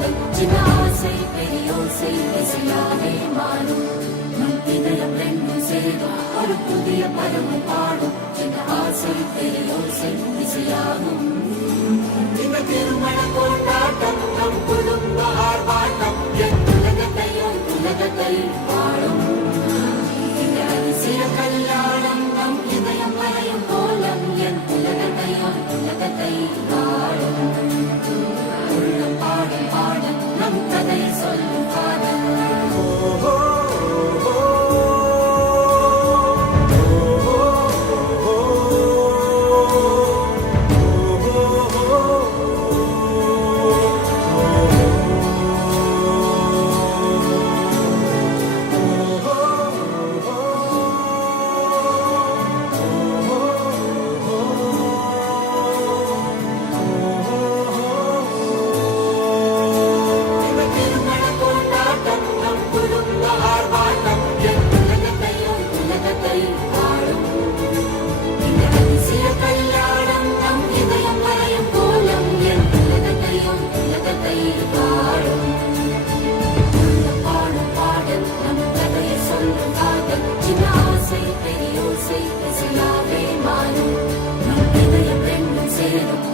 காதல் சின்ன ஆசை பெரியோசை இசையாவே மாறும் நம் இதயம் ரெண்டும் சேரும் ஒரு புதிய பருவம் பாடும் சின்ன ஆசை பெரியோசை இசையாகும் இந்த திருமண கொண்டாட்டம் நம் குடும்ப ஆர்ப்பாட்டம் என் உலகத்தை வாழும் இந்த அதிசய கல்யாணம் நம் இதயம் வரையும் கோலம் என் உலகத்தை வாழும் உள்ளம் பாடும் பாடல் நம் கதை சொல்லும் காதல்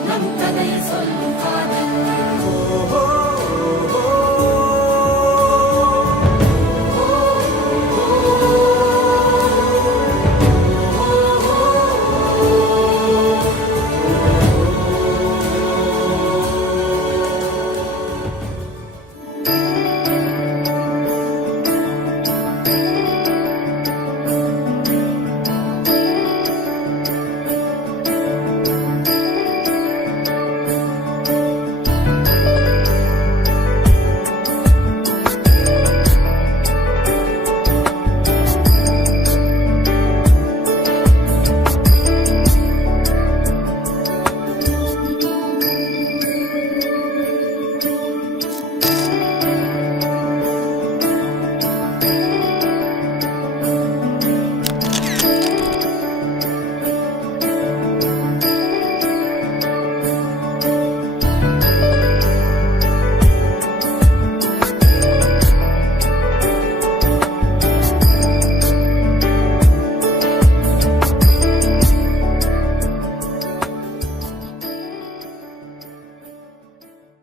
நம் கதையை சொல்லும் காதல்